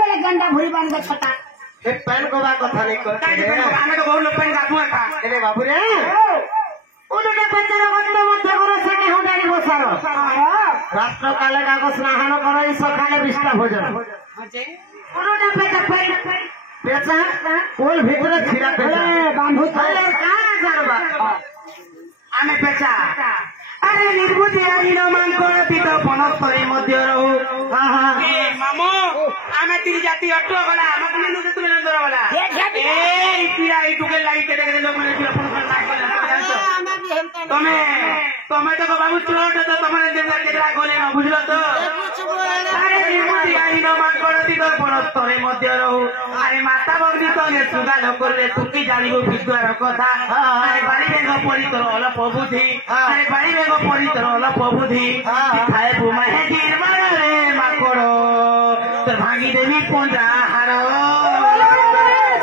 बेले गंडा भूरी बन गए छटा पैन को बात कथा नहीं करते आमे तो बहुत लोग पैन गाथू था अरे बाबू रे उन्होंने बच्चा बंद मध्य करो सके हो गाड़ी बसारो राष्ट्र काले कागज स्नान करो इस सकाले विष्टा भोजन उन्होंने पेचा कोल भीतर छिरा पेचा बांधू अरे कहां जारबा आमे पेचा अरे निर्बुद्धि आनी न मान करती तो बनस्तरी मध्य रहू ए मामो आमे तीन जाति अट्टो गला मत मेनू से तुम नंदर वाला ए इतिरा ई टुके लागी के देखे लोग मेरे पूरा फोन ना कर तमे तमे तो बाबू चोट तो तमने देला केतरा गोले न बुझलो तो अरे निर्बुद्धि आनी न मान करती तो बनस्तरी मध्य रहू अरे माता बगदी तो ने सुगा न करले तुकी जानिबो विद्वार कथा अरे बारी बेंग परितर अलप बुद्धि अरे बारी बेंग परितर अलप बुद्धि खाए बुमा हे गिरमार रे माकड़ो तो भागी देवी पंजा हार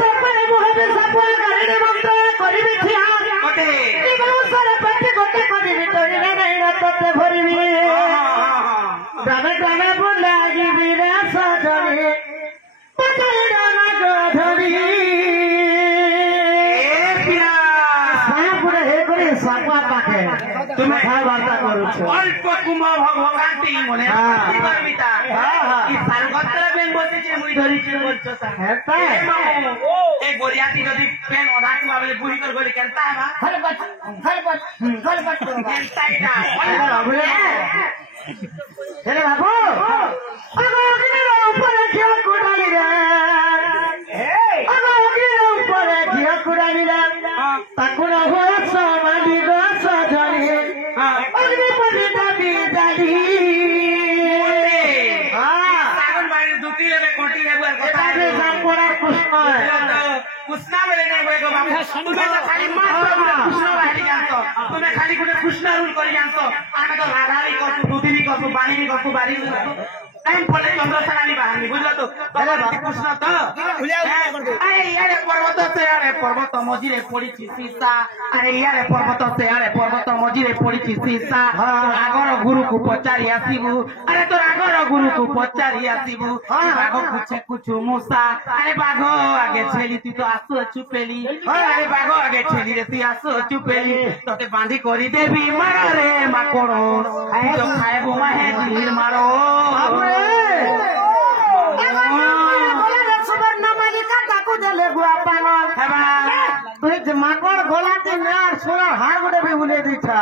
सपने मोहन सपन करने मंत्र करिबि थिया कटे सारा पट्टे गोटे करिबि तोरी नहीं रतते भरिबि दामे दामे बुलागी बिना सजनी पकड़ा ना गोधरी ए पिया सापुरे हे करे सापा पाके तुम्हें काय वार्ता करू छो अल्प कुमार भगवान ती मने की परमिता ई सारगत्र बेंग बसी जे मुई धरी जे बोलछो सा हेता ए गोरियाती जदी पेन ओढा के बाबले बुही कर गोली केनता बा खलबत केनता इटा बाबू रे हेरे बाबू अगो अग्नि ऊपर क्या कुडाली रे अगो अग्नि ऊपर क्या कुडाली रे ताकुन हो समाधि गो सजनी अग्नि पति दाबी दादी सागन बाड़ी दुती रे कोटी रे बर कथा रे सापोरा पुष्प कृष्णा बोले नहीं बोले को बाबू तुम्हें तो खाली मार कृष्ण वाली जानतो तुम्हें खाली गुटे कृष्ण रूल करी जानतो आमे तो राधारी करतु दुतीनी करतु बाणी भी करतु बारी टाइम पड़े चंद्रसेनानी बाहनी बुझलो तो अरे कृष्ण तो अरे यारे पर्वत से यारे पर्वत मझिरे पड़ी सीसा अरे यारे पर्वत से यारे पर्वत मझिरे पड़ी सीसा आगर गुरु को पचारी आसीबू अरे तो आगर गुरु को पचारी आसीबू बाघ कुछे कुछ मूसा अरे बाघ आगे छेली तू तो आसु चुपेली अरे बाघ आगे छेली रे तू आसु चुपेली तोते बांधी करी देबी मारो रे माकोड़ो तो खाएबू माहे ढीर मारो माकड़ गोला के नार सोना हार गोटे भी बुले दीछा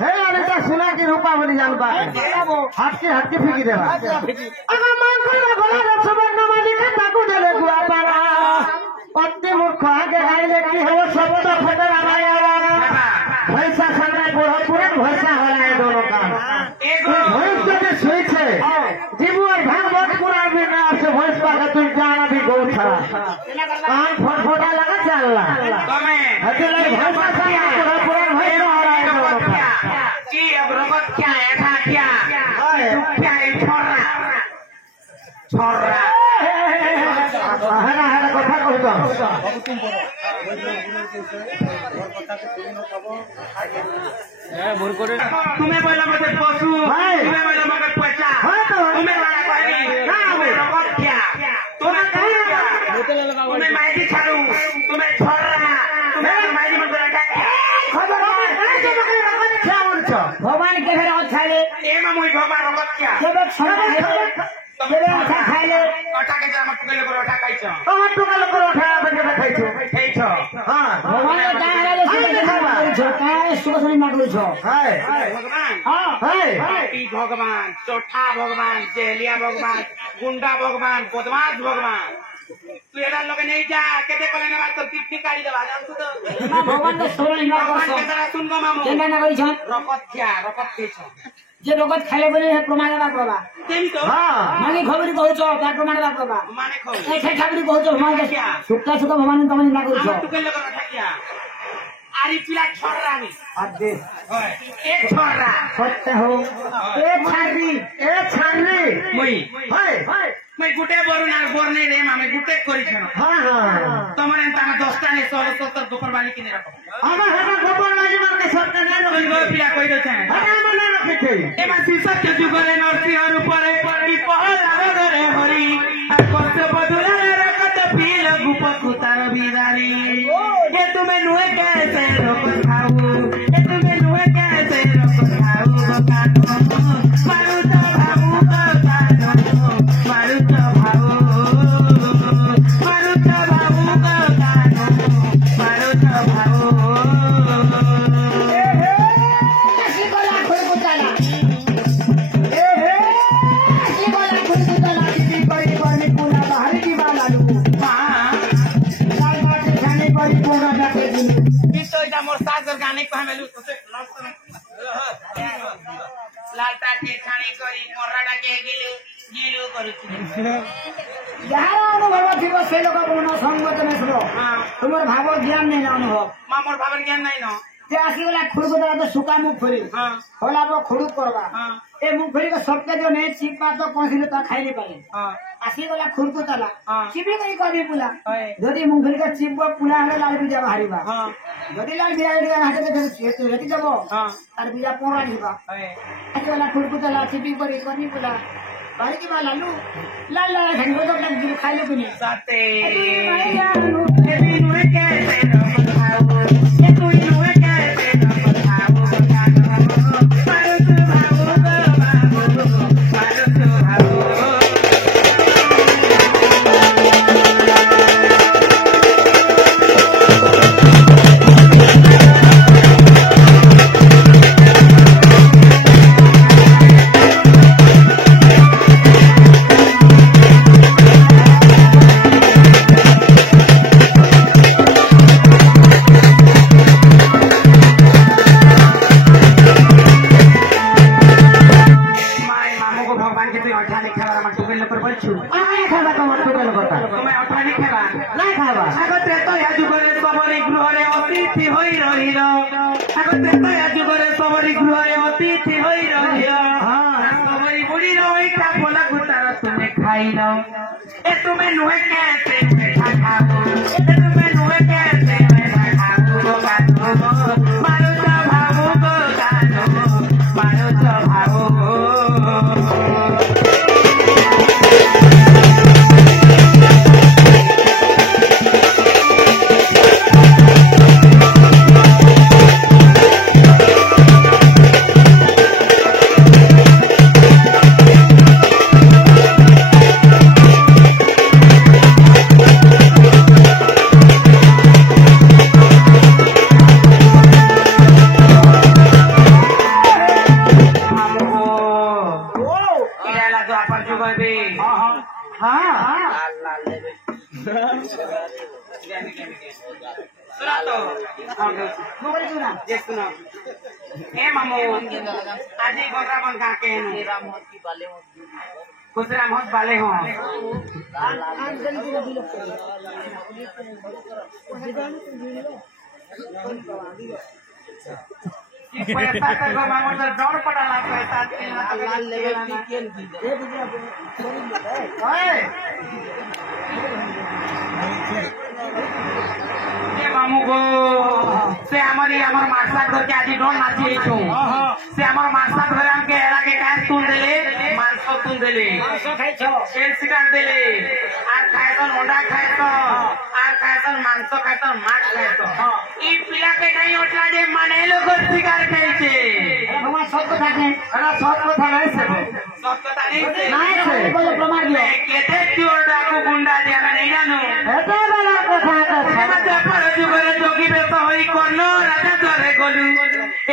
हे अरे सुना की रूपा बोली जानबा हटके हटके फेंकी देबा अगर माकड़ गोला रे सुवर्ण मालिका ताकू देले गुआ पारा अति मूर्ख आगे आइले की हो शब्द फटरा आया भैसा संगे बुढ़ो पुरन भैसा होला है दोनों का भैंस जब सोइछे जीव और भागवत पुराण में ना से भैंस का तू जाना भी गौ था कान फटफटा लगा चलला तमे अकेले भैंसा संगे बुढ़ो पुरन भैंस होला है दोनों का की अब रगत क्या है था क्या क्या है छोरा छोरा हरा हरा कथा कहतो तुम्हें बोला मत पशु तुम्हें बोला मत पैसा तुम्हें बोला कहली ना हमें रगत क्या तुम्हें तुम्हें माइदी छाड़ू तुम्हें छोरा तुम्हें माइदी मत बोला भगवान के घर अच्छा ले ए मामुई भगवान रगत क्या खाइले अटा के जमा टुकेले को अटा खाइछ टुकेले को अटा बजे खाइछो खाइछ हां भगवान के दाहराले सुबह काय सुबह सुबह मागलो छ हाय भगवान हाय पापी भगवान चौथा भगवान जेलिया भगवान गुंडा भगवान बदमाश भगवान तू एरा लगे नहीं जा केते कले ना तो किटनी काढ़ी देबा जानछु तो भगवान के सोना ना भगवान के जरा सुन गो मामू केना ना करी छ रकत क्या रकत के छ जे रगत खाइले बोले हे प्रमाण बा प्रभा केनी तो हां माने खबरी कहू छ ता प्रमाण बा प्रभा माने खौ ए खे खबरी कहू छ माने क्या सुक्का सुक्का भगवान तमने ना करू छ हम टुकेले को अटा क्या आरी पिला छोरा नी अदे एक छोरा सत्य हो ए छारी मुई हाय मैं गुटे बोरुना बोरने रे मामे गुटे करी छन हां हां तमने ताना 10 टा ने 16 गोपर वाली किने रखो हम गोपर वाली मन के सरकार ना कोई गो पिला कोई दो छन हटा मने रखे ए मा सीसा के जुगले न लालटा के छाणी करी मर्राटा के गिलू करूची ଯାହାର ଅନୁଭବ ଥିବ ସେ ଲୋକ ମନ ସଙ୍ଗତ ନେଇଥିବ ତୁମର ଭାବ ଜ୍ଞାନ ନେଇ ଅନୁଭବ ମାମର ଭାବରେ ଜ୍ଞାନ ନାଇଁ ନ ସେ ଆସିଗଲା ଖୁଡକୁ ଦେଲା ତ ସୁକା ମୁଖରୀ ହଲାବ ଖୁଡୁ କରବା ଏ ମୁଖରୀ କ ସବକେ ଯୋ ନେଇ ଚିପା ତ କୌଣସି ତା ଖାଇ नहीं पाए ଆସିଗଲା ଖୁଡକୁ ତଲା ଚିପି କରି କରି ପୁଲା ଯଦି ମୁଖରୀ କ ଚିପ ପୁଲା ହେଲେ ଲାଲ ବିଜା ବାହାରିବା ଯଦି ଲାଲ ବିଜା ଯଦି ହାତେ ରେତି ଦେବ ତାର ବିଜା ପରା ଯିବା ଆସିଗଲା ଖୁଡକୁ ତଲା ଚିପି କରି କରି ପୁଲା बारी की बात लालू लाल लाल घंटो तो अपना गिर खा लो कुनी साते ये नुए कैसे न बताओ ये तू नुए कैसे न बताओ मारो तू भावो मारो तू भावो तुम्हें नुए कैसे खाओ तुम्हें नुए कैसे खाओ मारो तो भावो को गानो मारो तो भावो आज गोरा बन का के खुशराम होत वाले हो पैसा कर मामो तो डर पड़ाला पैसा लाल लेवल की मामू को से हमारी हमार मारसा घर के आज डोन नाची छु से हमार मारसा घर हम के एरा के काट तुन देले मांस तुन देले मांस खाइ छ सेल शिकार देले আর খায়सन ओंडा खायतो আর খায়सन मांस खायतो माछ खायतो ई पिला के नहीं उठला जे माने लोग शिकार खाइছে भगवान सब কথা है अरे सब কথা नहीं से सब কথা नहीं से नहीं से बोलो प्रमाण दियो केते चोर डाकू गुंडा जे नहीं जानो एते बड़ा কথা है मते पर जुगरे जोगी बेस होई करनो राजा द्वारे गलु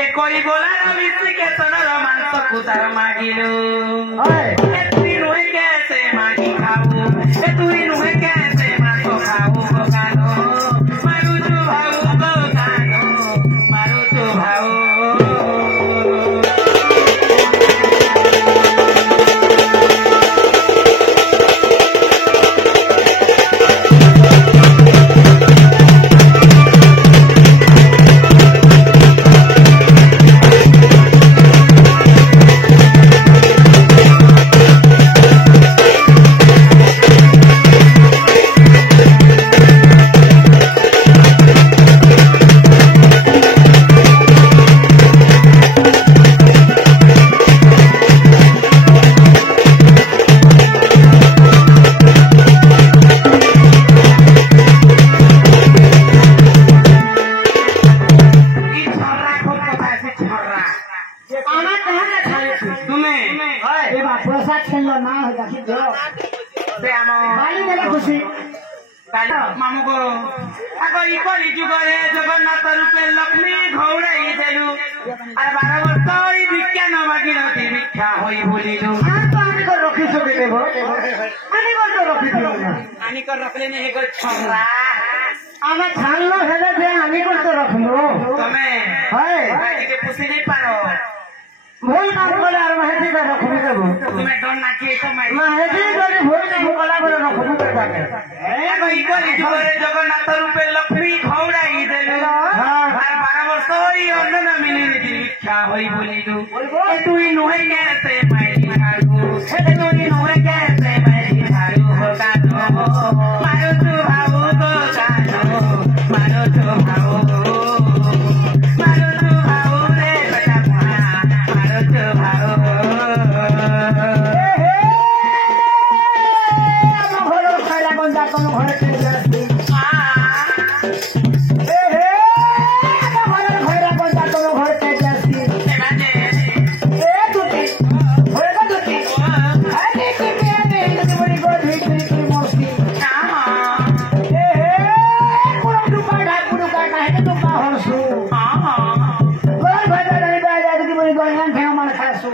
ए कोई बोला मिस्त्री के सोनर मांस कुतार मागिलो ओए ए तुई नुए कैसे मागी खाऊ ए तुई नुए कैसे मांस खाऊ गानो मारू तू भाऊ गानो मारू तू भाऊ পয়সা ছিল না দেখি তো ସେ ଆମ বালি দেলে খুশি ମାମୁଁ ଗୋ ଆଗ ଇ କଳି ଯୁଗରେ ଜଗନ୍ନାଥ ରୂପେ ଲକ୍ଷ୍ମୀ ଘଉଡ଼ାଇ ଦେଲୁ ଆରେ 12 ବର୍ଷ ଏଇ ଭିକ୍ଷା ନ ମାଗିନତି ଭିକ୍ଷା ହୋଇ ବୁଲିଲୁ আর তো আমি তো রখিছো কে দেব আমি কত রখিছো ଆନିକର ରଖିଲେ ନି ହେଗ ଛରା ଆମେ ଛାড়লো হেলে যে আমি কত রখলো ତମେ হয় ଟିକେ ପୁଷି ଦେଇ ପାର ভুল কাম করে আর মাহেতি কে রখবি দেব ତୁମେ ଡର ନାଚି ତମେ মাহেতি যদি ভুল কাম কলা বলে রখবি দেব ଆଗ ଇ କଳି ଯୁଗରେ ଜଗନ୍ନାଥ ରୂପେ ଲକ୍ଷ୍ମୀ ଘଉଡ଼ାଇ ଦେଲୁ ଆରେ 12 ବର୍ଷ ଏଇ ଅନ୍ନ ନ ମିଳିନତି ଭିକ୍ଷା ହୋଇ ବୁଲିଲୁ ଏ ତୁଇ ନୁହେଁ କେତେ ମାଇଲି ଝାଡୁ ଏ ତୁଇ ନୁହେଁ କେତେ ମାଇଲି ଝାଡୁ କାନ ମାରୁଛୁ ଭାବୁ ତ କାନ ମାରୁଛୁ ଭାବୁ ରେ ବେଟା ମା ମାରୁଛୁ ଭାବୁ ঘর খাইলা কোনটা কোন ঘরে চলে আসবি ঘরের ঘরে কোনটা কোন ঘরে চলে আসবি এ দুটি ঘরে তো দুটি আরে কি মেয়ে যদি বলি গো ভিতরি কি মস্তি কোন দুপাড়া কোন কাটা হেতে তো পা হসু ঘর ঘরে দাঁড়িয়ে দাঁড়িয়ে যদি বলি গো গান ফেও মানে খাসু